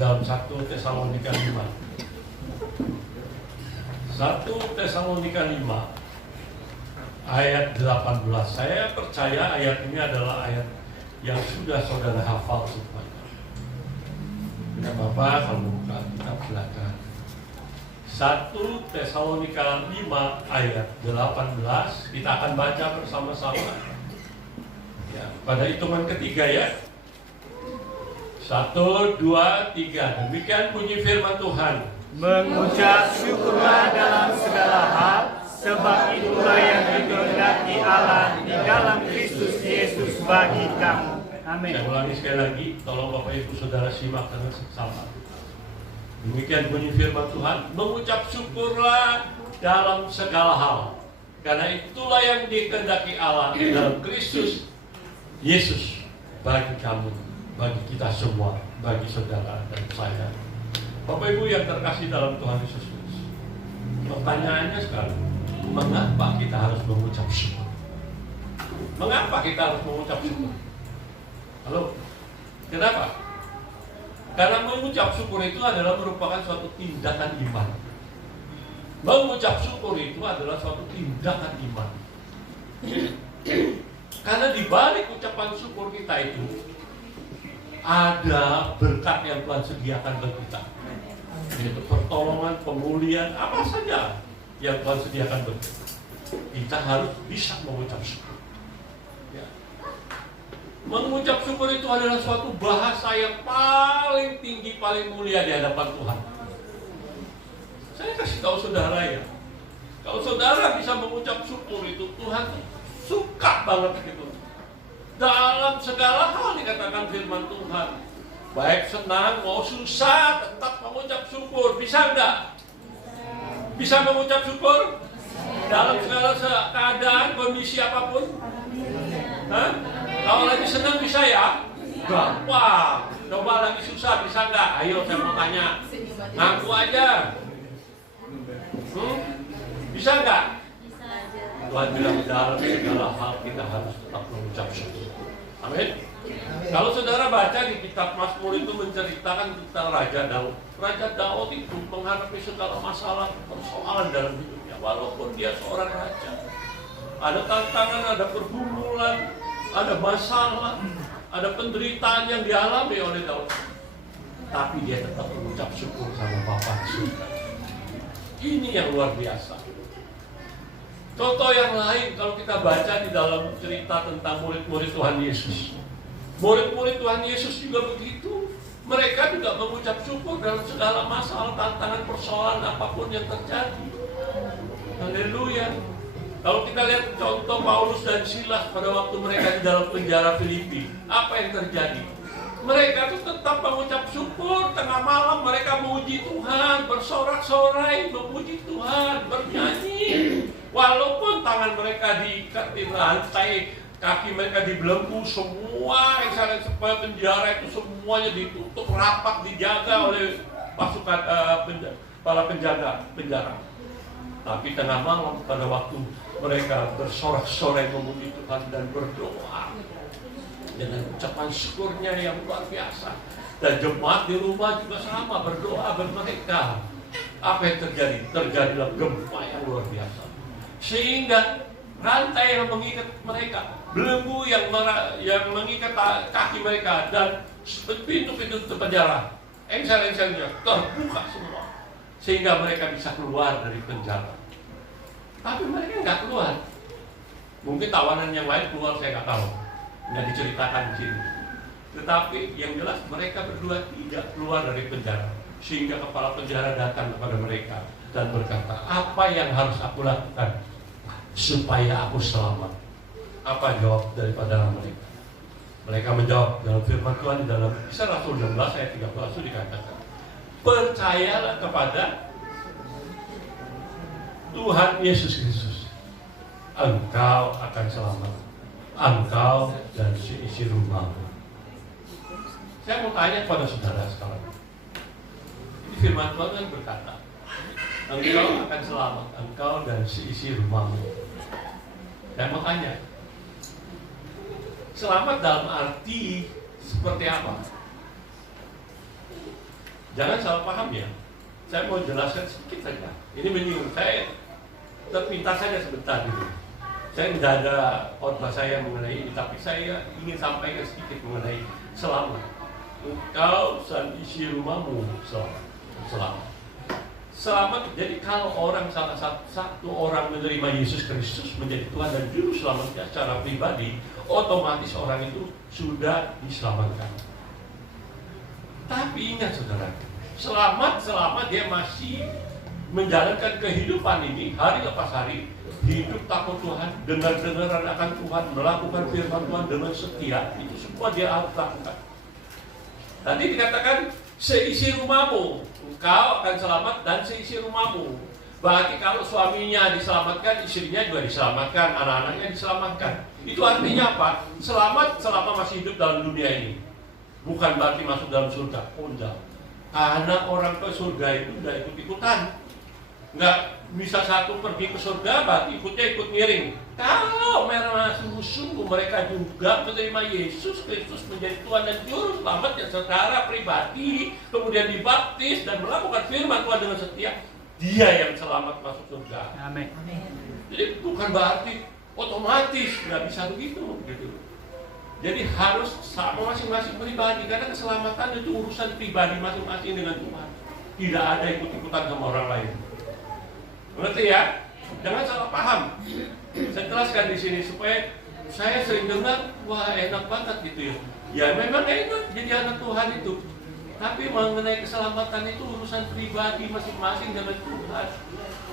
dalam 1 Tesalonika 5. 1 Tesalonika 5 ayat 18. Saya percaya ayat ini adalah ayat yang sudah saudara hafal semuanya. Tidak apa-apa kalau buka kitab silakan. 1 Tesalonika 5 ayat 18 kita akan baca bersama-sama. Ya, pada hitungan ketiga ya. 1, 2, 3. Demikian bunyi firman Tuhan. Mengucap syukurlah dalam segala hal, sebab itulah yang dikehendaki Allah di dalam Kristus Yesus bagi kamu. Amin. Saya ulangi sekali lagi, tolong Bapak Ibu Saudara simak dengan seksama. Demikian bunyi firman Tuhan, mengucap syukurlah dalam segala hal, karena itulah yang dikehendaki Allah dalam Kristus Yesus bagi kamu, bagi kita semua, bagi saudara dan saya. Bapak Ibu yang terkasih dalam Tuhan Yesus Kristus, pertanyaannya sekarang, mengapa kita harus mengucap syukur? Mengapa kita harus mengucap syukur? Halo? Kenapa? Karena mengucap syukur itu adalah merupakan suatu tindakan iman. Mengucap syukur itu adalah suatu tindakan iman. Karena di balik ucapan syukur kita itu ada berkat yang Tuhan sediakan bagi kita. Yaitu pertolongan, pemulihan, apa saja yang Tuhan sediakan bagi kita. Kita harus bisa mengucap syukur. Ya. Mengucap syukur itu adalah suatu bahasa yang paling tinggi, paling mulia di hadapan Tuhan. Saya kasih tahu saudara ya, kalau saudara bisa mengucap syukur itu, Tuhan suka banget gitu. Dalam segala hal dikatakan firman Tuhan, baik senang mau susah tetap mengucap syukur. Bisa enggak? Bisa mengucap syukur dalam segala keadaan, kondisi apapun? Hah? Kalau lagi senang bisa ya? Gampang. Coba lagi susah bisa enggak? Ayo saya mau tanya. Ngaku aja. Bisa enggak? Tuhan bilang dalam segala hal kita harus tetap mengucap syukur. Amin. Kalau saudara baca di kitab Mazmur itu menceritakan tentang Raja Daud. Raja Daud itu menghadapi segala masalah, persoalan dalam hidupnya, walaupun dia seorang raja. Ada tantangan, ada pergumulan, ada masalah, ada penderitaan yang dialami oleh Daud. Tapi dia tetap mengucap syukur sama Bapa di surga. Ini yang luar biasa. Contoh yang lain kalau kita baca di dalam cerita tentang murid-murid Tuhan Yesus. Murid-murid Tuhan Yesus juga begitu. Mereka juga mengucap syukur dalam segala masalah, tantangan, persoalan apapun yang terjadi. Haleluya. Kalau kita lihat contoh Paulus dan Silas pada waktu mereka di dalam penjara Filipi, apa yang terjadi? Mereka tuh tetap mengucap syukur. Tengah malam mereka memuji Tuhan, bersorak-sorai memuji Tuhan, bernyanyi. Walaupun tangan mereka diikat di rantai, kaki mereka dibelenggu, semua yang supaya penjara itu semuanya ditutup rapat, dijaga oleh pasukan para penjaga penjara. Tapi tengah malam pada waktu mereka bersorak-sorai memuji Tuhan dan berdoa dengan ucapan syukurnya yang luar biasa. Dan jemaat di rumah juga sama, berdoa bermereka. Apa yang terjadi? Terjadilah gempa yang luar biasa. Sehingga rantai yang mengikat mereka, belenggu yang mengikat kaki mereka, dan pintu-pintu penjara, engsel-engselnya terbuka semua. Sehingga mereka bisa keluar dari penjara. Tapi mereka nggak keluar. Mungkin tawanan yang lain keluar, saya nggak tahu. Nggak diceritakan di sini. Tetapi yang jelas mereka berdua tidak keluar dari penjara. Sehingga kepala penjara datang kepada mereka dan berkata, apa yang harus aku lakukan supaya aku selamat? Apa jawab daripada mereka? Mereka menjawab dalam firman Tuhan di dalam Kisah Rasul 16 ayat 13 itu dikatakan, percayalah kepada Tuhan Yesus Kristus, engkau akan selamat, engkau dan seisi rumahmu. Saya mau tanya kepada saudara sekarang. Ini firman Tuhan kan berkata, engkau akan selamat, engkau dan seisi rumahmu. Saya mau tanya, selamat dalam arti seperti apa? Jangan salah paham ya. Saya mau jelaskan sedikit saja. Ini menyinggung saya, terpintas saja sebentar gitu. Saya tidak ada khotbah saya mengenai ini, tapi saya ingin sampaikan sedikit mengenai selamat. Engkau dan isi rumahmu selamat. Selamat. Jadi kalau orang salah satu orang menerima Yesus Kristus menjadi Tuhan dan Juru Selamatnya secara pribadi, otomatis orang itu sudah diselamatkan. Tapi ingat saudara, selamat selama dia masih menjalankan kehidupan ini hari lepas hari, hidup takut Tuhan, dengar-dengaran akan Tuhan, melakukan firman Tuhan dengan setia, itu semua dia harus lakukan. Tadi dikatakan seisi rumahmu, engkau akan selamat dan seisi rumahmu. Berarti kalau suaminya diselamatkan, istrinya juga diselamatkan, anak-anaknya diselamatkan. Itu artinya apa? Selamat selama masih hidup dalam dunia ini. Bukan berarti masuk dalam surga. Oh enggak. Karena orang ke surga itu udah ikut-ikutan. Enggak bisa satu pergi ke surga, berarti ikut miring. Kalau memang sungguh-sungguh mereka juga menerima Yesus Kristus menjadi Tuhan dan Juru Selamat yang secara pribadi, kemudian dibaptis dan melakukan firman Tuhan dengan setia, dia yang selamat masuk surga. Amin. Jadi bukan berarti otomatis nggak bisa begitu, gitu. Jadi harus sama masing-masing pribadi, karena keselamatan itu urusan pribadi masing-masing dengan Tuhan. Tidak ada ikut-ikutan sama orang lain. Mengerti ya? Jangan salah paham. Saya jelaskan di sini supaya saya sering dengar, wah enak banget gitu ya. Ya memang enak jadi anak Tuhan itu. Tapi mengenai keselamatan itu urusan pribadi masing-masing dengan Tuhan.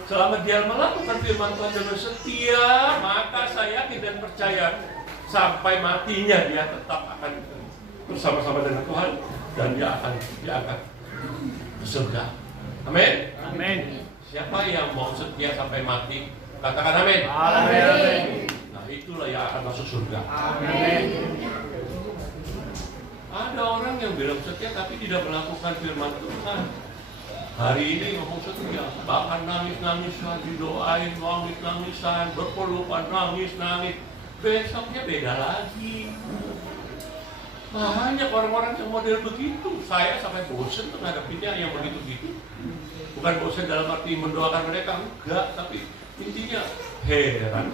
Selama dia melakukan firman Tuhan dengan setia, maka saya yakin dan percaya sampai matinya dia tetap akan bersama-sama dengan Tuhan dan dia akan diangkat ke surga. Amin. Amin. Siapa yang mau setia sampai mati? Katakan amin. Amin. Nah itulah yang akan masuk surga. Amin. Ada orang yang bilang setia tapi tidak melakukan firman Tuhan. Hari ini ngomong setia, bahkan nangis-nangisan, didoain, nangis-nangisan, berpelukan, nangis-nangis. Besoknya beda lagi. Banyak orang-orang yang model begitu. Saya sampai bosan menghadapinya yang begitu-gitu. Bukan bosan dalam arti mendoakan mereka, enggak. Tapi intinya heran.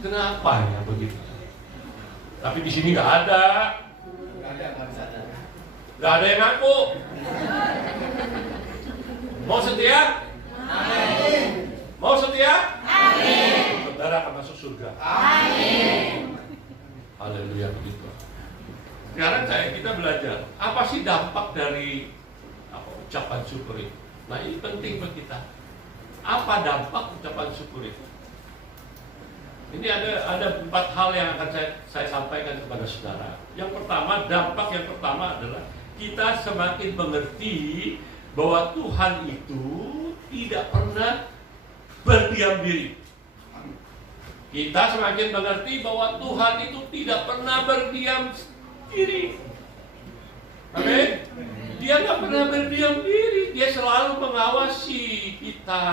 Kenapa ya begitu? Tapi di sini nggak ada. Nggak ada yang ngaku. Mau setia? Amin. Mau setia? Amin. Saudara akan masuk surga. Amin. Haleluya begitu. Sekarang kita belajar apa sih dampak dari ucapan syukur itu. Nah ini penting bagi kita. Apa dampak ucapan syukur itu? Ini ada 4 hal yang akan saya sampaikan kepada saudara. Yang pertama, dampak yang pertama adalah kita semakin mengerti bahwa Tuhan itu tidak pernah berdiam diri. Kita semakin mengerti bahwa Tuhan itu tidak pernah berdiam diri. Amin. Dia nggak pernah berdiam diri. Dia selalu mengawasi kita,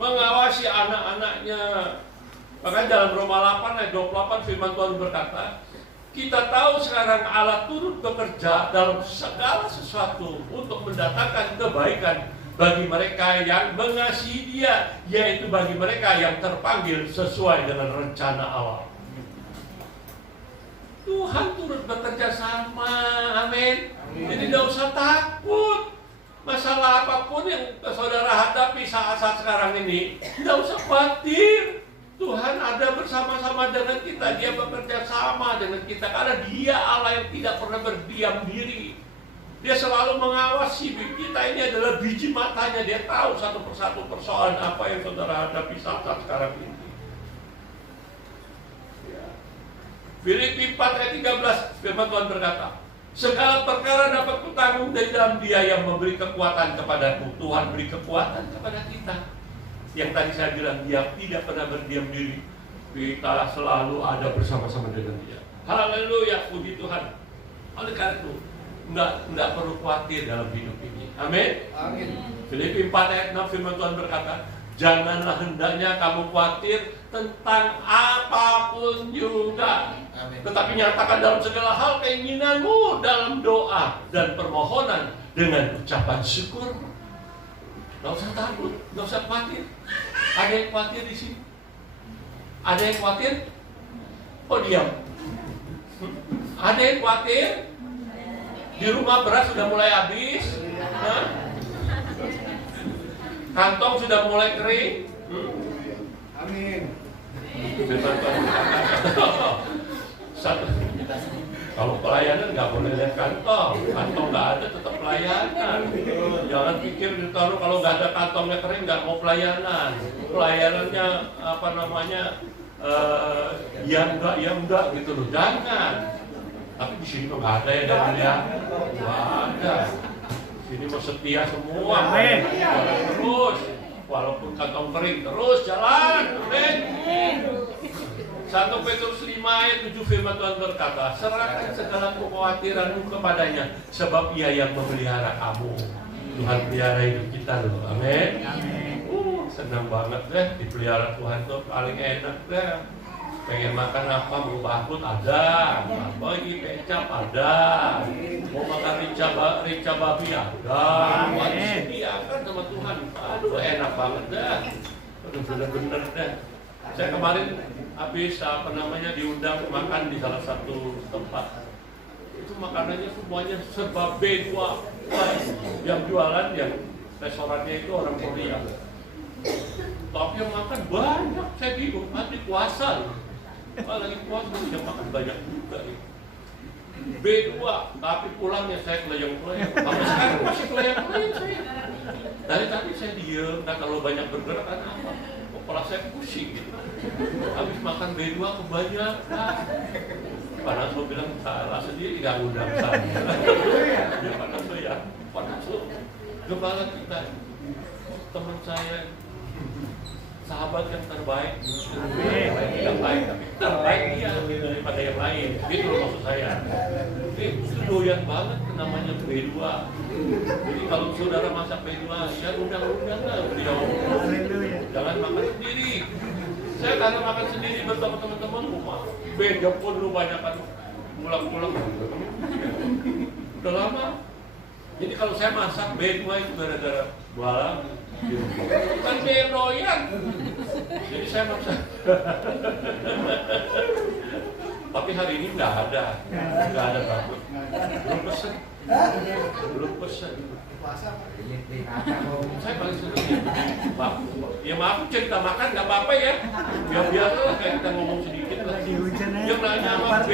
mengawasi anak-anaknya. Maka dalam Roma 8 ayat 28 firman Tuhan berkata, kita tahu sekarang Allah turut bekerja dalam segala sesuatu untuk mendatangkan kebaikan bagi mereka yang mengasihi Dia, yaitu bagi mereka yang terpanggil sesuai dengan rencana Allah. Tuhan turut bekerja sama, amin. Jadi tidak usah takut. Masalah apapun yang saudara hadapi saat-saat sekarang ini, tidak usah khawatir. Tuhan ada bersama-sama dengan kita. Dia bekerja sama dengan kita karena Dia Allah yang tidak pernah berdiam diri. Dia selalu mengawasi kita. Ini adalah biji matanya. Dia tahu satu persatu persoalan apa yang saudara hadapi saat-saat sekarang ini. Filipi 4 ayat 13 firman Tuhan berkata, segala perkara dapat kutanggung dari dalam Dia yang memberi kekuatan kepadaku. Tuhan beri kekuatan kepada kita. Yang tadi saya bilang, Dia tidak pernah berdiam diri. Kita selalu ada bersama-sama dengan Dia. Haleluya, puji Tuhan. Oleh karena itu, enggak perlu khawatir dalam hidup ini. Amin. Amin. Filipi 4 ayat 6 firman Tuhan berkata, Janganlah hendaknya kamu khawatir tentang apapun juga. Tetapi nyatakan dalam segala hal keinginanmu dalam doa dan permohonan dengan ucapan syukur. Gak usah takut, gak usah khawatir. Ada yang khawatir di sini? Ada yang khawatir? Oh diam. Ada yang khawatir? Di rumah beras sudah mulai habis? Hah? Kantong sudah mulai kering? Amin. Satu. Kalau pelayanan nggak boleh lihat kantong nggak ada tetap pelayanan. Jangan pikir ditaruh kalau nggak ada kantongnya kering nggak mau pelayanan. Pelayanannya apa namanya ya enggak gitu loh. Jangan. Tapi di sini nggak ada ya dan mulia, nggak ada. Sini mau setia semua. Amin. Terus walaupun kantong kering terus jalan. Amin. 1 Petrus 5 ayat 7 firman Tuhan berkata, serahkan segala kekhawatiranmu kepadanya, sebab Ia yang memelihara kamu. Tuhan pelihara hidup kita loh, amin. Senang banget deh, dipelihara Tuhan tuh paling enak deh. Pengen makan apa, mau bakut ada, apa ini kecap ada, mau makan rica babi ada, mau disediakan sama Tuhan. Aduh enak banget deh, aduh bener-bener deh. Saya kemarin habis diundang makan di salah satu tempat. Itu makanannya semuanya serba B2. Yang jualan yang restorannya itu orang Korea. Tapi yang makan banyak, saya bingung, nanti puasa loh. Lagi puasa yang makan banyak juga nih. B2, tapi pulangnya saya kelayang-kelayang. Sampai sekarang masih kelayang-kelayang saya. Dari tadi saya diem, dan kalau banyak bergerak kan apa? Kepala saya pusing gitu. Habis makan B2 kebanyakan. Panas lo bilang salah sendiri, gak undang saya. Ya panas lo ya, panas lo. Gembala kita, teman saya, sahabat yang terbaik, tidak baik tapi terbaik dia daripada yang lain. Itu maksud saya. Itu doyan banget namanya B2. Jadi kalau saudara masak B2, ya undang-undang lah beliau. Jangan makan sendiri. Saya karena makan sendiri bersama teman-teman rumah. Beda pun lu banyak kan pulang-pulang. Udah lama. Jadi kalau saya masak B2 itu gara-gara balang. Bukan doyan. Jadi saya maksa. Tapi hari ini nggak ada takut. Belum pesen. Saya paling senang ya maaf cerita makan nggak apa-apa ya. Biasa lah kayak kita ngomong sedikit lah. Yang nanya sama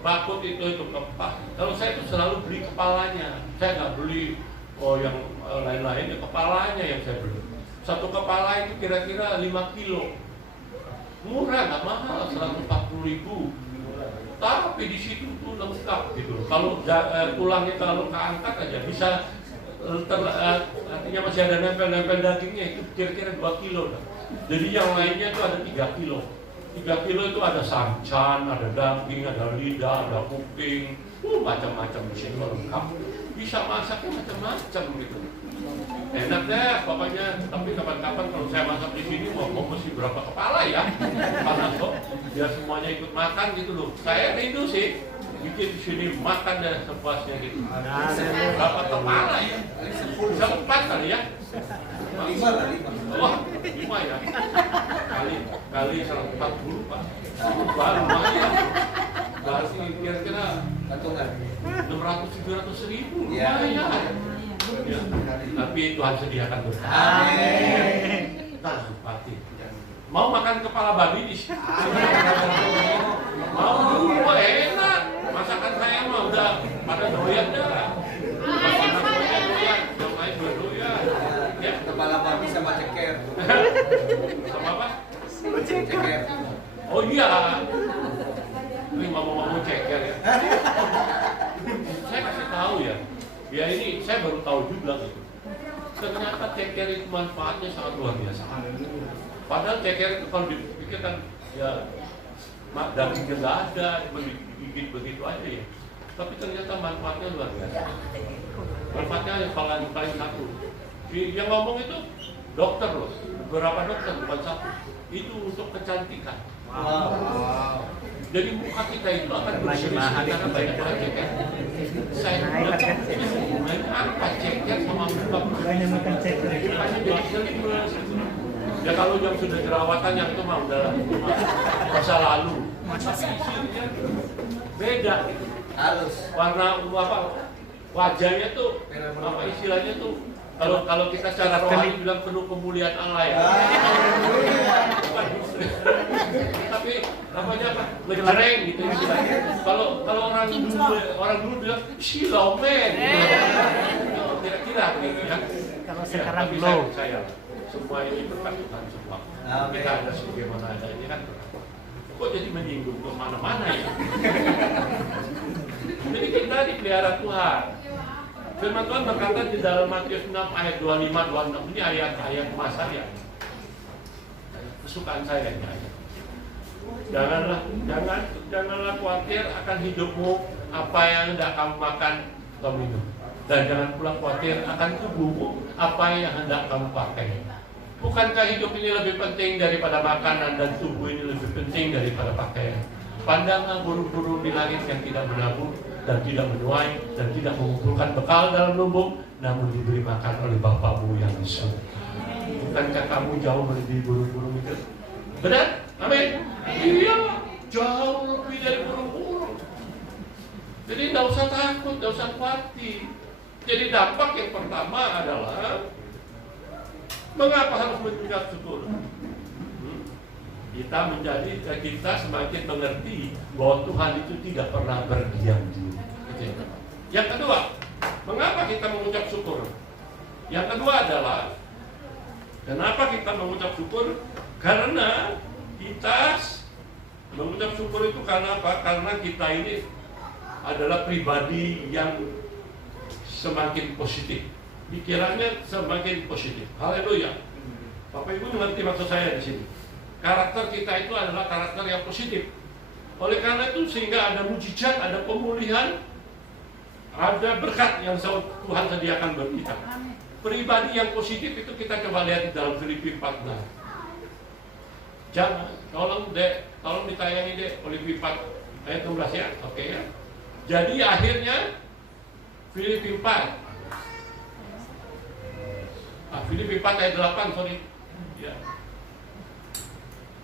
bakut itu kepah. Kalau saya itu selalu beli kepalanya. Saya nggak beli yang lain-lain, ya kepalanya yang saya beli. Satu kepala itu kira-kira 5 kilo. Murah, nggak mahal, 140.000. Tapi di situ tuh lengkap gitu. Kalau tulangnya kalau keangkat aja bisa artinya masih ada nempel-nempel dagingnya itu kira-kira 2 kilo. Jadi yang lainnya itu ada 3 kilo. 3 kilo itu ada sancan, ada daging, ada lidah, ada kuping, macam-macam di sini lengkap. Bisa masaknya macam-macam gitu. Enak deh pokoknya. Tapi kapan-kapan kalau saya masak di sini mau mesti berapa kepala ya? Panas kok. Biar semuanya ikut makan gitu loh. Saya rindu sih bikin di sini makan dan sepuasnya gitu. Berapa kepala ya? 4 kali ya? 5. Wah, 5 ya. Kali 140 Pak. Baru lumayan. Berarti kira-kira 600-700 ribu lumayan. Ya. Tapi Tuhan sediakan tuh. Amin. Nah, pasti. Mau makan kepala babi di sini? Mau dulu enak. Masakan saya mah udah pada doyan dah. Masakan doyan, yang lain doyan. Ya, Kepala babi sama ceker. sama apa? Ceker. Oh iya. Ini ngomong-ngomong ceker ya. Saya kasih tahu ya. Ya ini saya baru tahu juga gitu. Ternyata ceker itu manfaatnya sangat luar biasa. Padahal ceker itu kalau dipikir kan ya dagingnya nggak ada, digigit begitu aja ya. Tapi ternyata manfaatnya luar biasa. Manfaatnya yang paling satu. Yang ngomong itu Dokter loh, beberapa dokter bukan satu. Itu untuk kecantikan. Wow. Jadi muka kita itu akan bersih-bersih karena banyak ceker. Saya bilang, main apa ceker sama muka? Banyak makan ceker. Hanya jadi selimus. Ya kalau yang sudah jerawatan yang itu mah udah masa lalu. Isinya beda. Harus. Warna apa? Wajahnya tuh apa istilahnya tuh? Kalau kita secara rohani bilang penuh kemuliaan Allah ya. Tapi namanya apa? Ngejreng gitu istilahnya. Kalau orang dulu bilang silau men. Kira-kira gitu ya. Kalau Ya, sekarang tapi glow. saya semua ini berkat Tuhan semua. Kita ada sebagaimana adanya kan. Kok jadi menyinggung kemana-mana ya? Jadi kita dipelihara Tuhan. Firman Tuhan berkata di dalam Matius 6 ayat 25-26 ini ayat-ayat emas saya. Kesukaan saya ini ayat. Janganlah khawatir akan hidupmu, apa yang hendak kamu makan atau minum. Dan jangan pula khawatir akan tubuhmu, apa yang hendak kamu pakai. Bukankah hidup ini lebih penting daripada makanan dan tubuh ini lebih penting daripada pakaian? Pandanglah burung-burung di langit yang tidak menabur dan tidak menuai dan tidak mengumpulkan bekal dalam lumbung, namun diberi makan oleh Bapamu yang di surga. Bukankah kamu jauh melebihi burung-burung itu? Benar? Amin. Iya, jauh lebih dari burung-burung. Jadi tidak usah takut, tidak usah khawatir. Jadi dampak yang pertama adalah mengapa harus mengucap syukur? Kita semakin mengerti bahwa Tuhan itu tidak pernah berdiam diri. Yang kedua, mengapa kita mengucap syukur? Yang kedua adalah kenapa kita mengucap syukur? Karena kita mengucap syukur itu karena apa? Karena kita ini adalah pribadi yang semakin positif. Pikirannya semakin positif. Haleluya. Bapak Ibu mengerti maksud saya di sini. Karakter kita itu adalah karakter yang positif. Oleh karena itu sehingga ada mujizat, ada pemulihan, ada berkat yang Tuhan sediakan buat kita. Pribadi yang positif itu kita coba lihat di dalam Filipi 14. Jangan, tolong ditayangi deh Filipi 4 ayat 16 ya. Oke ya. Jadi akhirnya Filipi 4. Filipi 4 ayat 8, sorry. Ya.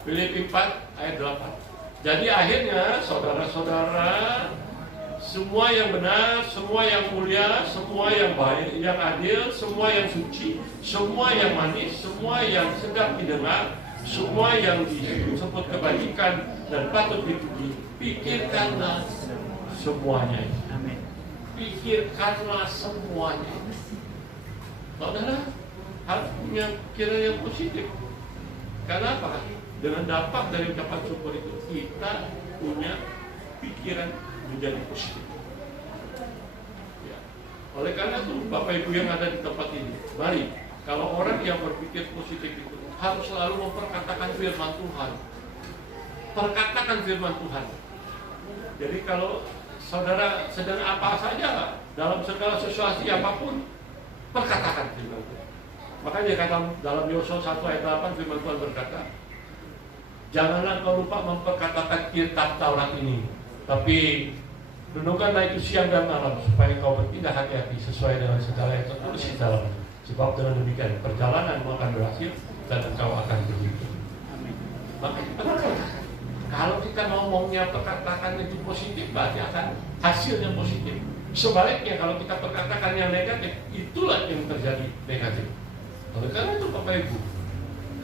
Filipi 4 ayat 8. Jadi akhirnya saudara-saudara, semua yang benar, semua yang mulia, semua yang baik, yang adil, semua yang suci, semua yang manis, semua yang sedap didengar, semua yang disebut kebajikan dan patut dipuji, pikirkanlah semuanya. Amin. Pikirkanlah semuanya. Saudara harus punya pikiran yang positif. Karena apa? Dengan dampak dari ucapan syukur itu kita punya pikiran menjadi positif. Ya. Oleh karena itu Bapak Ibu yang ada di tempat ini, mari kalau orang yang berpikir positif itu harus selalu memperkatakan firman Tuhan. Perkatakan firman Tuhan. Jadi kalau saudara sedang apa saja dalam segala sesuatu apapun, perkatakan firman Tuhan. Makanya kata dalam Yosua 1 ayat 8 firman Tuhan berkata, janganlah kau lupa memperkatakan kitab Taurat ini, tapi renungkanlah itu siang dan malam supaya kau bertindak hati-hati sesuai dengan segala yang tertulis di dalamnya. Sebab dengan demikian perjalananmu akan berhasil dan engkau akan berhidup. Kalau kita ngomongnya perkatakan itu positif, berarti akan hasilnya positif. Sebaliknya kalau kita perkatakan yang negatif, itulah yang terjadi negatif. Oleh karena itu Bapak Ibu,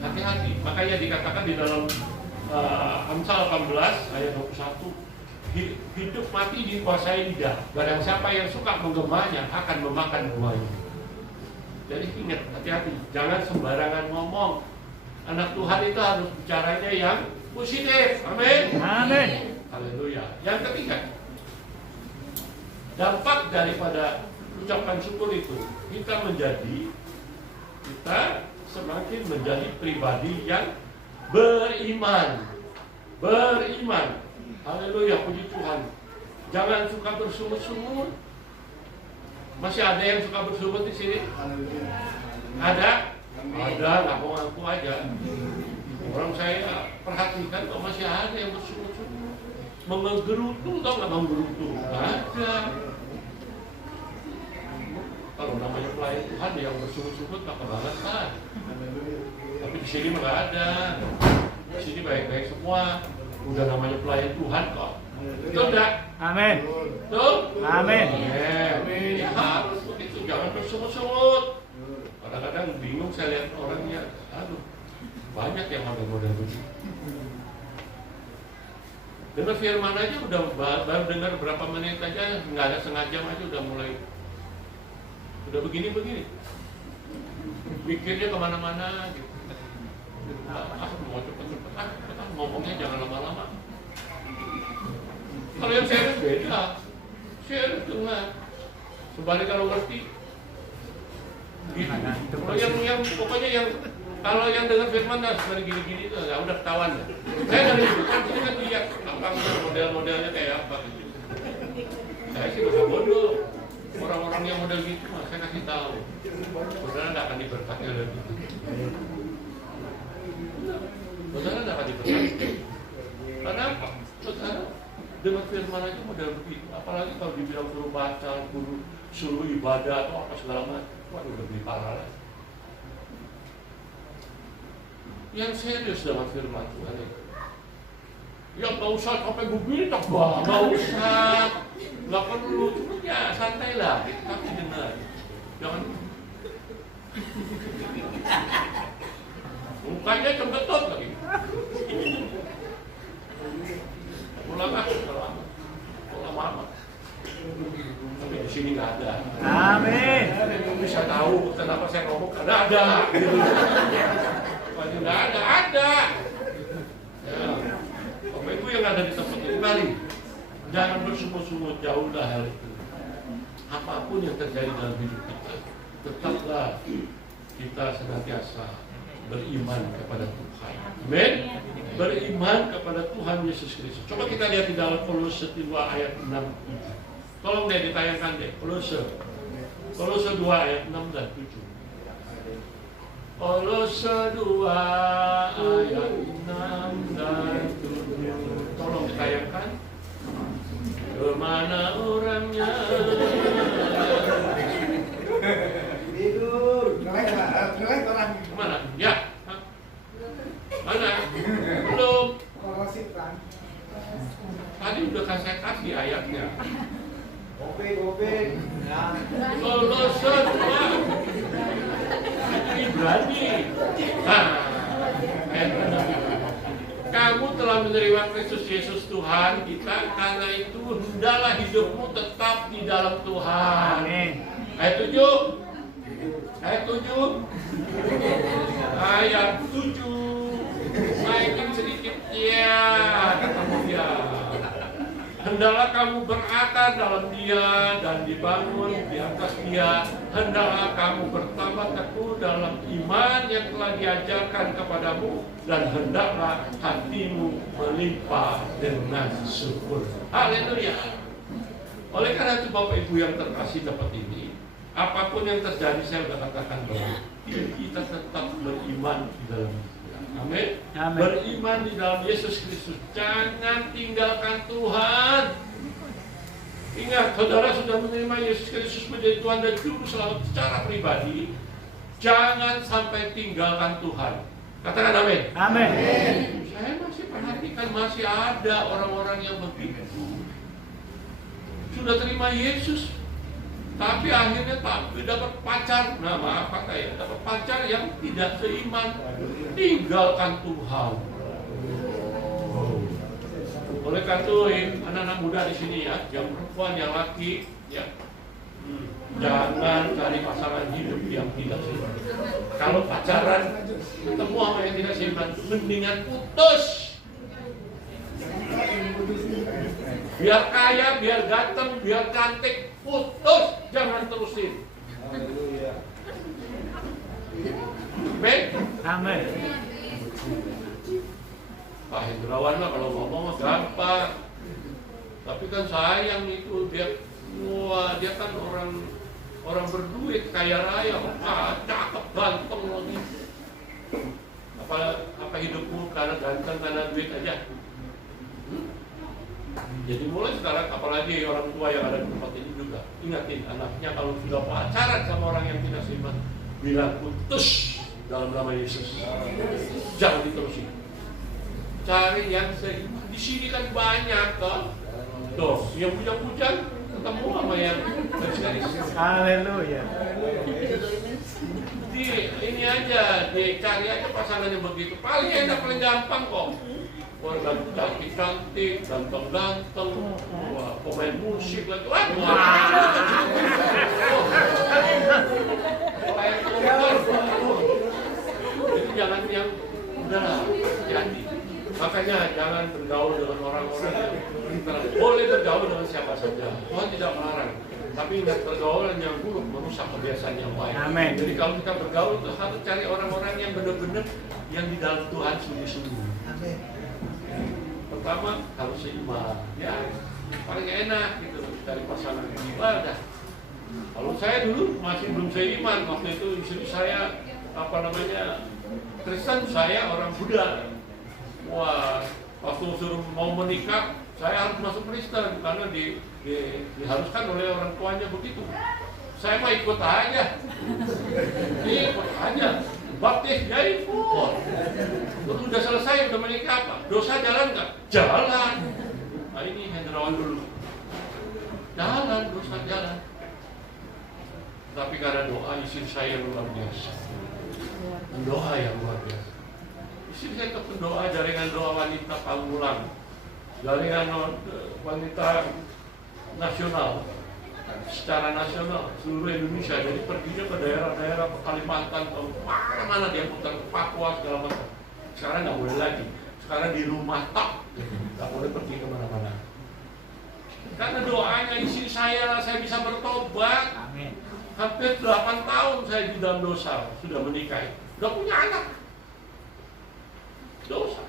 hati-hati. Makanya dikatakan di dalam Amsal 18 ayat 21, hidup mati dikuasai lidah. Barang siapa yang suka menggemanya akan memakan buahnya. Jadi ingat, hati-hati, jangan sembarangan ngomong. Anak Tuhan itu harus bicaranya yang positif. Amin. Amin. Haleluya. Yang ketiga, dampak daripada ucapan syukur itu kita semakin menjadi pribadi yang beriman. Haleluya, puji Tuhan. Jangan suka bersungut-sungut. Masih ada yang suka bersungut di sini? Ada? Ada, ngaku-ngaku aja. Orang saya perhatikan kok masih ada yang bersungut-sungut. Menggerutu, tau nggak menggerutu? Ada. Kalau namanya pelayan Tuhan yang bersungut-sungut nggak banget kan? Tapi di sini nggak ada. Di sini baik-baik semua. Udah namanya pelayan Tuhan kok. Betul enggak? Amin. Betul? Amin. Ya harus begitu, jangan bersungut-sungut. Kadang-kadang bingung saya lihat orangnya, aduh, banyak yang model-model begitu. Dengar firman aja udah baru dengar berapa menit aja, nggak ada setengah jam aja udah mulai, udah begini-begini. Mikirnya kemana-mana gitu. Mau cepet-cepet, ngomongnya jangan lama-lama. Kalau yang serius beda, serius dengar. Sebalik kalau ngerti, gitu. Kalau yang pokoknya yang kalau yang dengar firman seperti gini-gini itu udah ketahuan. Saya dari bukan sini kan lihat apa model-modelnya kayak apa gitu. Saya sih bukan bodoh. Orang-orang yang model gitu mah saya kasih tahu. Saudara nggak akan diberkati oleh itu. Saudara nggak akan diberkati. Karena apa? Saudara dengar firman aja model begitu. Apalagi kalau dibilang suruh baca, suruh ibadah atau apa segala macam. Waduh, lebih parah lah. Yang serius dengan firman Tuhan itu. Ya nggak usah sampai begini, tak bah, nggak usah, nggak perlu, cuma ya santailah, tapi dengar, jangan. Mukanya cembetot lagi. Pulang lama-lama. Tapi di sini nggak ada. Amin. Bisa tahu kenapa saya ngomong karena ada. Kalau nggak ada. Ya. Bapak Ibu yang ada di tempat itu kembali, jangan bersungut-sungut, jauhlah hal itu. Apapun yang terjadi dalam hidup kita, tetaplah kita senantiasa beriman kepada Tuhan. Amin. Beriman kepada Tuhan Yesus Kristus. Coba kita lihat di dalam Kolose 2 ayat 6. Tolong deh ditayangkan deh, Kolose 2 ayat 6 dan 7. Kolose 2 ayat 6 dan 7. Tolong ditayangkan. Kemana orangnya? Tidur. Ngelek orang. Kemana? Ya. Hah? Mana? Belum. Tadi udah saya kasih ayatnya. Gope. Kolose 2 Ibrani. Kamu telah menerima Kristus Yesus Tuhan kita, karena itu hendaklah hidupmu tetap di dalam Tuhan. Amin. Ayat 7. Ayat 7. Ayat 7. Naikin sedikit ya, ketemu dia. Hendaklah kamu berakar dalam Dia dan dibangun di atas Dia. Hendaklah kamu bertambah teguh dalam iman yang telah diajarkan kepadamu, dan hendaklah hatimu melimpah dengan syukur. Haleluya. Oleh karena itu Bapak Ibu yang terkasih dapat ini, apapun yang terjadi saya sudah katakan bahwa kita tetap beriman di dalam Dia. Amin. Beriman di dalam Yesus Kristus. Jangan tinggalkan Tuhan. Ingat, saudara sudah menerima Yesus Kristus menjadi Tuhan dan Juru Selamat secara pribadi. Jangan sampai tinggalkan Tuhan. Katakan amin. Amin. Saya masih perhatikan masih ada orang-orang yang begitu. Sudah terima Yesus, tapi akhirnya dapat pacar. Nah, maaf kata ya, dapat pacar yang tidak seiman. Tinggalkan Tuhan. Oleh karena itu, anak-anak muda di sini ya, yang perempuan, yang laki, ya, jangan cari pasangan hidup yang tidak seiman. Kalau pacaran ketemu sama yang tidak seiman, mendingan putus. Biar kaya, biar ganteng, biar cantik, putus, jangan terusin. Amin. Amin. Pak Hendrawan lah kalau ngomong gampang, tapi kan sayang itu dia kan orang orang berduit, kaya raya, cakep, ganteng lagi. Apa hidupmu karena ganteng, karena duit aja? Jadi mulai sekarang, apalagi orang tua yang ada di tempat ini juga ingatin anaknya kalau sudah pacaran sama orang yang tidak seiman, bilang putus dalam nama Yesus. Jangan diterusin. Cari yang seiman. Di sini kan banyak kan. Tuh, yang punya hujan ketemu sama yang garis-garis. Haleluya. Ini aja, cari aja pasangan yang begitu. Paling enak, paling gampang kok. Wah, cantik-cantik, ganteng-ganteng, wah, pemain musik lagi, wah, itu jangan yang udahlah, jadi. Makanya jangan bergaul dengan orang-orang yang boleh bergaul dengan siapa saja. Tuhan tidak melarang. Tapi ingat, pergaulan yang buruk merusak kebiasaan yang baik. Amin. Jadi kalau kita bergaul itu harus cari orang-orang yang benar-benar yang di dalam Tuhan sungguh-sungguh. Amin. Pertama harus seiman, ya paling enak gitu cari pasangan yang ibadah. Kalau saya dulu masih belum seiman, waktu itu istri saya Kristen, saya orang Buddha. Wah, waktu suruh mau menikah, saya harus masuk Kristen karena diharuskan oleh orang tuanya begitu. Saya mah ikut aja, baptis ya ikut. Udah selesai, udah menikah apa? Dosa jalan nggak? Jalan. Nah ini hendrawan dulu. Jalan, dosa jalan. Tapi karena doa istri saya luar biasa. Doa yang luar biasa. Istri saya tetap doa, jaringan doa wanita Pamulang, jaringan wanita nasional, secara nasional seluruh Indonesia. Jadi perginya ke daerah-daerah Kalimantan, ke mana-mana dia putar, ke Papua segala macam. Sekarang nggak boleh lagi. Sekarang di rumah tak, nggak boleh pergi kemana-mana. Karena doanya istri saya bisa bertobat. Amin. Hampir 8 tahun saya di dalam dosa, sudah menikah, udah punya anak. Dosa.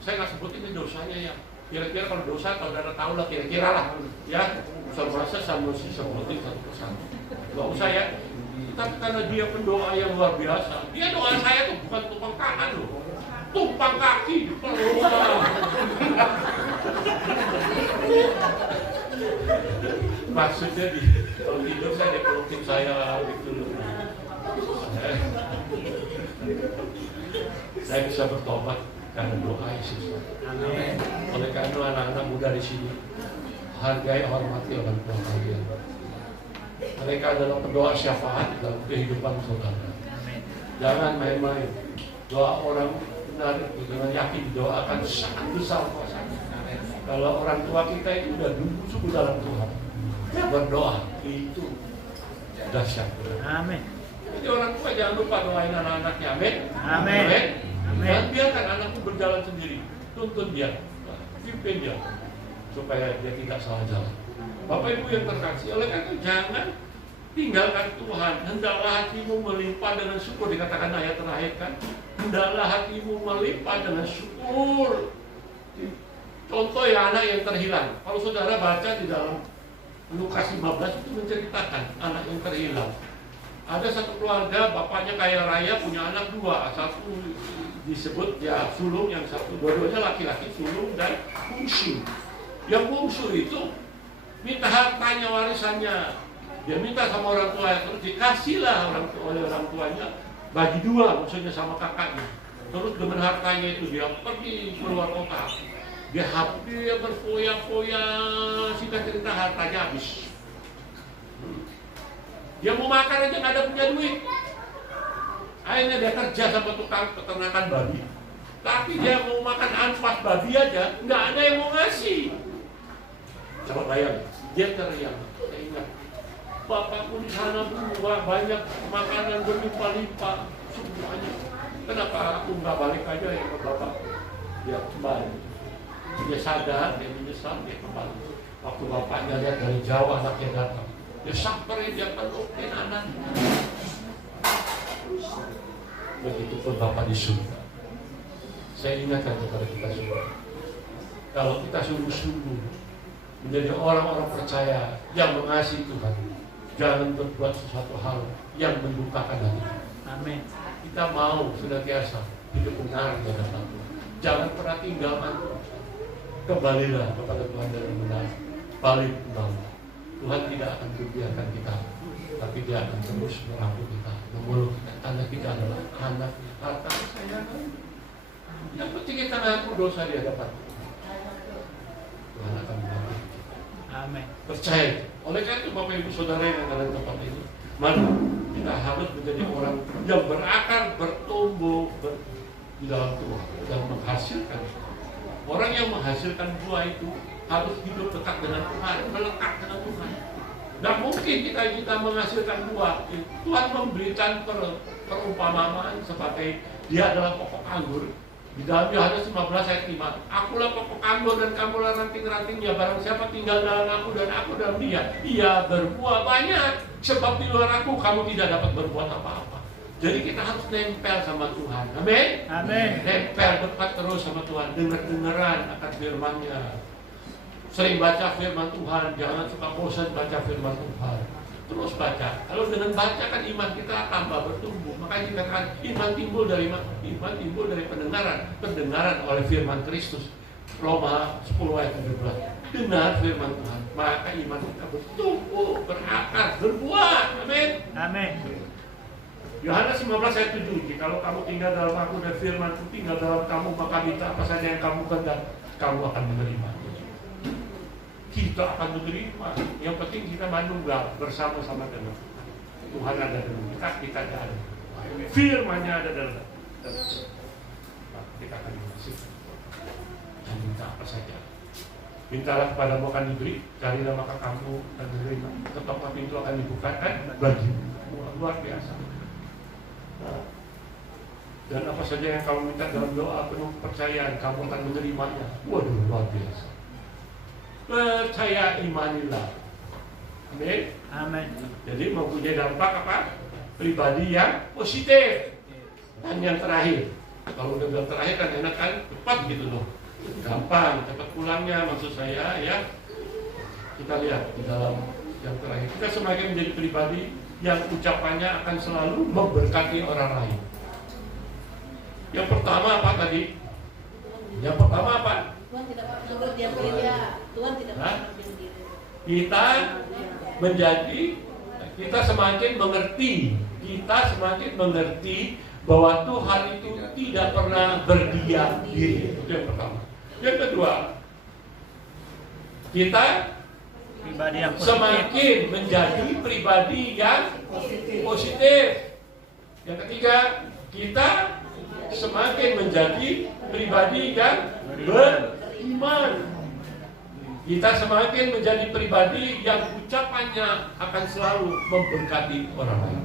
Saya nggak sebut ini dosanya ya. Kira-kira kalau dosa, saudara tahu lah kira-kira lah. Ya, masa sama si seperti satu persatu. Gak usah ya. Tapi karena dia pendoa yang luar biasa, dia doa saya tuh bukan tumpang tangan loh, tumpang kaki. Maksudnya kalau tidur saya dipelukin saya gitu loh. Saya bisa bertobat karena doa Yesus. Oleh karena anak-anak muda di sini, hargai, hormati orang tua kalian. Mereka adalah pendoa syafaat dalam kehidupan saudara. Jangan main-main. Doa orang benar itu dengan yakin doakan sangat besar kuasanya. Kalau orang tua kita itu sudah sungguh dalam Tuhan, berdoa itu dahsyat. Amin. Jadi orang tua jangan lupa doain anak-anaknya. Amin. Amin. Dan biarkan anakku berjalan sendiri. Tuntun dia, pimpin dia, supaya dia tidak salah jalan. Bapak Ibu yang terkasih, oleh karena itu jangan tinggalkan Tuhan. Hendaklah hatimu melimpah dengan syukur, dikatakan ayat terakhir kan. Hendaklah hatimu melimpah dengan syukur. Contoh ya anak yang terhilang. Kalau saudara baca di dalam Lukas 15 itu menceritakan anak yang terhilang. Ada satu keluarga, bapaknya kaya raya, punya anak dua. Satu disebut ya sulung, yang satu dua-duanya laki-laki, sulung dan bungsu. Yang bungsu itu minta hartanya, warisannya. Dia minta sama orang tua, terus dikasihlah oleh orang tuanya, bagi dua, maksudnya sama kakaknya. Terus dengan hartanya itu dia pergi keluar kota. Dia hampir berfoya-foya, singkat cerita hartanya habis. Dia mau makan aja nggak ada punya duit. Akhirnya dia kerja sama tukang peternakan babi. Tapi dia mau makan ampas babi aja, nggak ada yang mau ngasih. Coba bayang, dia teriak. Saya ingat, bapakku di sana banyak makanan berlimpah-limpah, semuanya. Kenapa aku nggak balik aja ya ke bapak? Dia kembali. Dia sadar, dia menyesal, dia kembali. Waktu bapaknya lihat dari jauh anaknya datang, dia samperin, dia pelukin anaknya. Begitupun Bapak di surga. Saya ingatkan kepada kita semua, kalau kita sungguh-sungguh menjadi orang-orang percaya yang mengasihi Tuhan, jangan berbuat sesuatu hal yang mendukakan hati. Amin. Kita mau senantiasa hidup benar di hadapan Tuhan. Jangan pernah tinggalkan. Kembalilah kepada Tuhan dengan benar. Balik kembali. Tuhan tidak akan membiarkan kita, tapi Dia akan terus merangkul kita, memeluk kita. Karena kita adalah anak harta kesayangan. Yang penting kita ngaku dosa di hadapan Tuhan akan membantu kita. Amin. Percaya. Oleh karena itu Bapak Ibu Saudara yang ada di tempat ini, mari kita harus menjadi orang yang berakar, bertumbuh di dalam Tuhan dan menghasilkan. Orang yang menghasilkan buah itu harus hidup dekat dengan Tuhan, melekat dengan Tuhan. Tidak mungkin kita menghasilkan buah. Tuhan memberikan perumpamaan sebagai Dia adalah pokok anggur. Di dalam Yohanes 15 ayat 5, akulah pokok anggur dan kamulah ranting-rantingnya. Barang siapa tinggal dalam aku dan aku dalam dia, ia berbuah banyak. Sebab di luar aku kamu tidak dapat berbuat apa-apa. Jadi kita harus nempel sama Tuhan. Amin. Amin. Nempel dekat terus sama Tuhan. Dengar-dengaran akan firman-Nya. Sering baca firman Tuhan. Jangan suka bosan baca firman Tuhan. Terus baca. Kalau dengan baca kan iman kita tambah bertumbuh. Makanya dikatakan iman timbul dari pendengaran. Pendengaran oleh firman Kristus. Roma 10 ayat 17. Dengar firman Tuhan, maka iman kita bertumbuh, berakar, berbuah. Amin. Amin. Yohanes 15 ayat 7. Jikalau kamu tinggal dalam aku dan firman-Ku tinggal dalam kamu, maka minta apa saja yang kamu kehendaki, kamu akan menerima. Kita akan menerima. Yang penting kita menunggal bersama-sama dengan Tuhan ada dalam kita, kita ada. Firman-Nya ada dalam kita akan dihasilkan. Dan minta apa saja. Mintalah kepadamu akan diberi, carilah maka kamu akan menerima. Ketoklah pintu akan dibukakan bagimu. Luar biasa. Dan apa saja yang kamu minta dalam doa penuh kepercayaan, kamu akan menerimanya. Waduh, luar biasa. Percaya, imanilah. Amin. Amin. Jadi mempunyai dampak apa? Pribadi yang positif. Dan yang terakhir, kalau udah terakhir kan enak kan, cepat gitu loh. Gampang, cepat pulangnya maksud saya ya. Kita lihat di dalam yang terakhir, kita semakin menjadi pribadi yang ucapannya akan selalu memberkati orang lain. Yang pertama apa tadi? Yang pertama apa? Tuhan tidak pernah berdiam diri. Tuhan tidak pernah berdiam diri. Kita semakin mengerti bahwa Tuhan itu tidak pernah berdiam diri. Itu yang pertama. Yang kedua, kita Pribadi yang positif. semakin menjadi pribadi yang positif. Yang ketiga, kita semakin menjadi pribadi yang beriman. Kita semakin menjadi pribadi yang ucapannya akan selalu memberkati orang lain.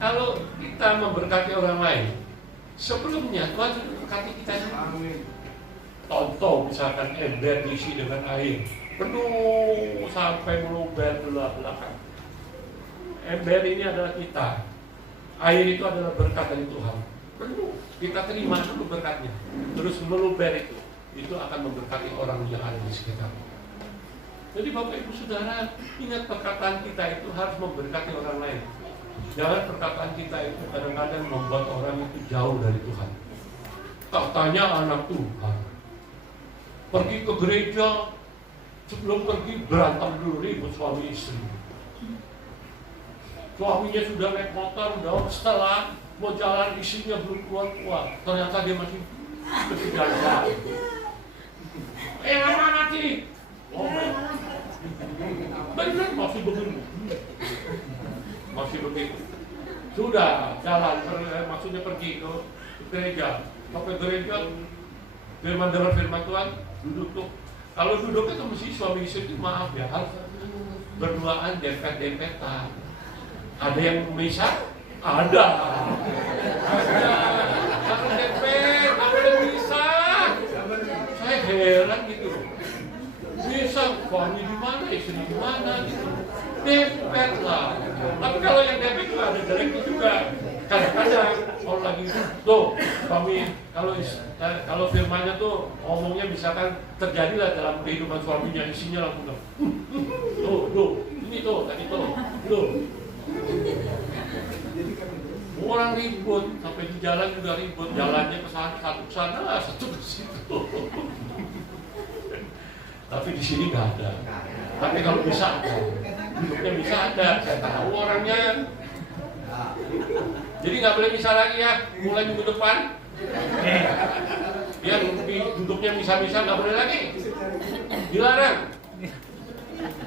Kalau kita memberkati orang lain, sebelumnya Tuhan sudah memberkati kita. Contoh misalkan ember diisi dengan air penuh sampai meluber belah belakang. Ember ini adalah kita. Air itu adalah berkat dari Tuhan. Penuh. Kita terima dulu berkatnya. Terus meluber itu akan memberkati orang yang ada di sekitar. Jadi Bapak Ibu Saudara, ingat perkataan kita itu harus memberkati orang lain. Jangan perkataan kita itu kadang-kadang membuat orang itu jauh dari Tuhan. Katanya anak Tuhan, pergi ke gereja, sebelum pergi berantem dulu ribut suami istri. Suaminya sudah naik motor, setelah mau jalan istrinya belum keluar, ternyata dia masih berjalan. Mana sih? Oh, benar masih begitu. Masih begitu. Sudah jalan, maksudnya pergi ke gereja. Sampai gereja, dengar firman Tuhan, duduk tuh. Kalau duduk itu mesti suami istri itu maaf ya, harus berduaan, dempet-dempetan. Ada yang bisa? Ada. Harus dempet, apa yang bisa? Saya heran gitu. Bisa, suami di mana, istri di mana gitu. Dempet lah. Tapi kalau yang dempet juga ada jeleknya juga. Kadang-kadang kalau lagi tuh suami kalau firmannya tuh ngomongnya misalkan terjadilah dalam kehidupan suaminya, isinya langsung tuh Ini tuh, tadi tuh, belum. Orang ribut, sampai di jalan juga ribut. Jalannya ke sana, satu ke sana, satu ke situ. Tapi di sini nggak ada. Tapi kalau bisa ada, duduknya bisa ada. Saya tahu orangnya. Jadi nggak boleh bisa lagi ya, mulai minggu depan. Dia duduknya bisa-bisa nggak boleh lagi. Dilarang.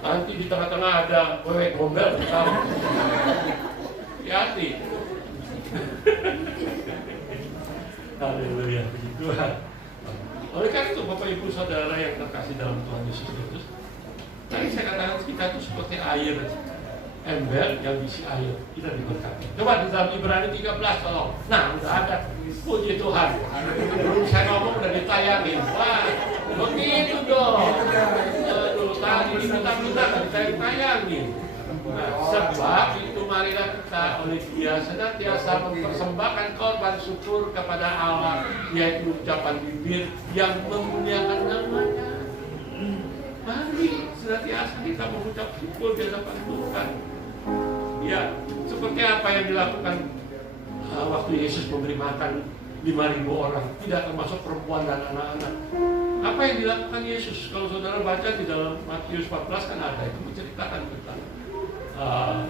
Nanti di tengah-tengah ada wewe gombel, tahu? Hati-hati. Haleluya, puji Tuhan. Oleh karena itu Bapak Ibu Saudara yang terkasih dalam Tuhan Yesus Kristus, tadi saya katakan kita itu seperti air ember yang diisi air, kita diberkati. Coba di dalam Ibrani 13 tolong. Nah, udah ada. Puji Tuhan. Belum saya ngomong udah ditayangin. Wah, begitu dong. Aduh, tadi diminta-minta nggak ditayangin. Nah, sebab itu marilah kita oleh Dia senantiasa mempersembahkan korban syukur kepada Allah, yaitu ucapan bibir yang memuliakan nama-Nya. Mari senantiasa kita mengucap syukur di hadapan Tuhan. Ya, seperti apa yang dilakukan waktu Yesus memberi makan 5.000 orang, tidak termasuk perempuan dan anak-anak. Apa yang dilakukan Yesus? Kalau saudara baca di dalam Matius 14 kan ada, itu menceritakan tentang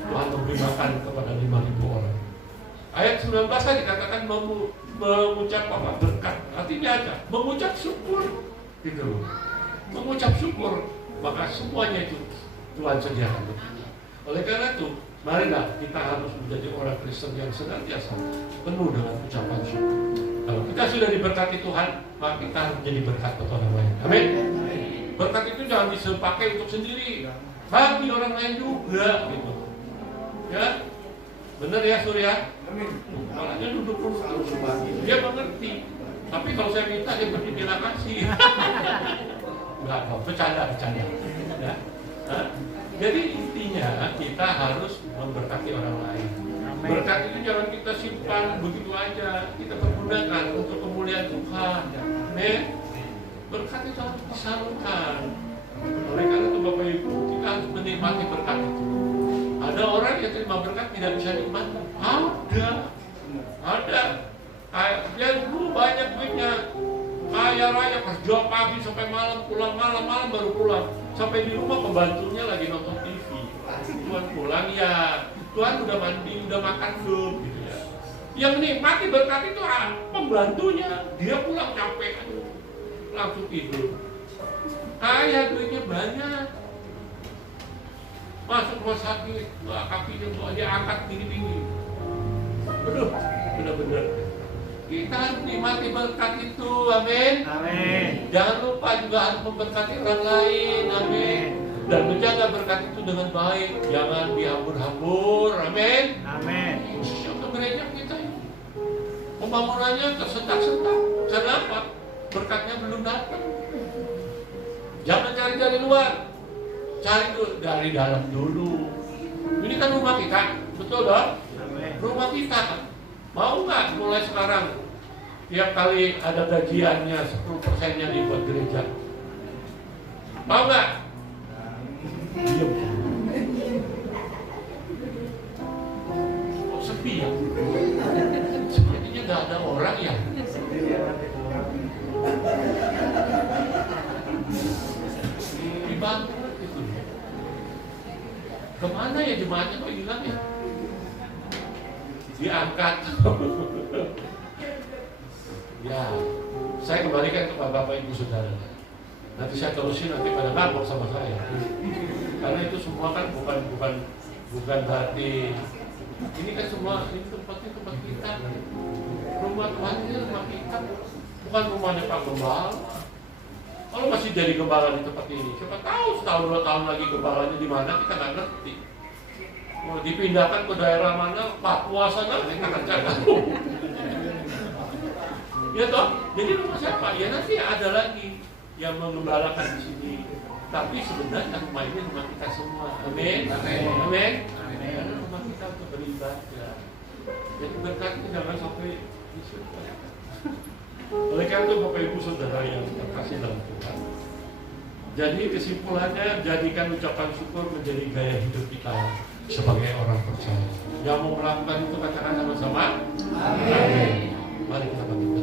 Tuhan memberi makan kepada 5.000 orang. Ayat 19 kan dikatakan mengucap apa? Berkat. Artinya aja, mengucap syukur. Gitu. Mengucap syukur, maka semuanya itu Tuhan sediakan. Oleh karena itu, marilah kita harus menjadi orang Kristen yang senantiasa penuh dengan ucapan syukur. Kalau kita sudah diberkati Tuhan, maka kita harus menjadi berkat buat orang lain. Amin. Berkat itu jangan dipakai untuk sendiri, bagi orang lain juga, gitu. Ya, benar ya Surya? Orangnya duduk terus, dia mengerti. Tapi kalau saya minta dia berterima kasih. Enggak, bercanda. Ya. Jadi intinya kita harus memberkati orang lain. Berkat itu jangan kita simpan begitu aja. Kita pergunakan untuk kemuliaan Tuhan. Berkat itu harus disalurkan. Oleh karena itu Bapak Ibu, kita harus menikmati berkat itu. Ada orang yang terima berkat tidak bisa nikmati. Ada. Dia dulu banyak duitnya, kaya raya, kerja pagi sampai malam, pulang malam baru pulang. Sampai di rumah pembantunya lagi nonton TV. Tuhan pulang ya, Tuhan udah mandi, udah makan belum, gitu ya. Yang menikmati berkat itu pembantunya, dia pulang capek, langsung tidur. Kaya duitnya banyak, masuk rumah sakit, kakinya dia angkat tinggi-tinggi. Aduh, benar-benar. Kita harus nikmati berkat itu, amin. Amin. Jangan lupa juga harus memberkati orang lain, amin. Dan menjaga berkat itu dengan baik, jangan dihambur-hambur, amin. Amin. Khususnya untuk gereja kita ini, pembangunannya tersentak-sentak. Kenapa? Berkatnya belum datang. Jangan cari dari luar, cari dari dalam dulu. Ini kan rumah kita, betul dong? Rumah kita kan. Mau nggak mulai sekarang tiap kali ada gajiannya 10%-nya dibuat gereja? Mau nggak? Diam. Kok sepi ya? Sepertinya nggak ada orang ya. Dibantu gitu. Kemana ya jemaatnya kok hilang ya? Diangkat. Ya, saya kembalikan kepada Bapak Ibu Saudara. Nanti saya terusin nanti pada ngambek sama saya. Karena itu semua kan bukan berarti ini kan semua ini tempat kita. Rumah Tuhan ini rumah kita, bukan rumahnya Pak Gembala. Kalau masih jadi gembala di tempat ini, siapa tahu setahun 2 tahun lagi gembalanya di mana kita nggak ngerti. Mau dipindahkan ke daerah mana, Papua sana, kita nggak tahu. Ya toh, jadi rumah siapa? Ya nanti ada lagi yang mengembalakan di sini. Tapi sebenarnya rumah ini rumah kita semua. Amin. Amin. Karena rumah kita untuk beribadah. Jadi berkat itu jangan sampai disuruh. Oleh karena itu Bapak Ibu Saudara yang terkasih dalam Tuhan, Jadi kesimpulannya, jadikan ucapan syukur menjadi gaya hidup kita sebagai orang percaya. Yang mau melakukan itu katakan sama-sama. Amin. Mari kita bangkit.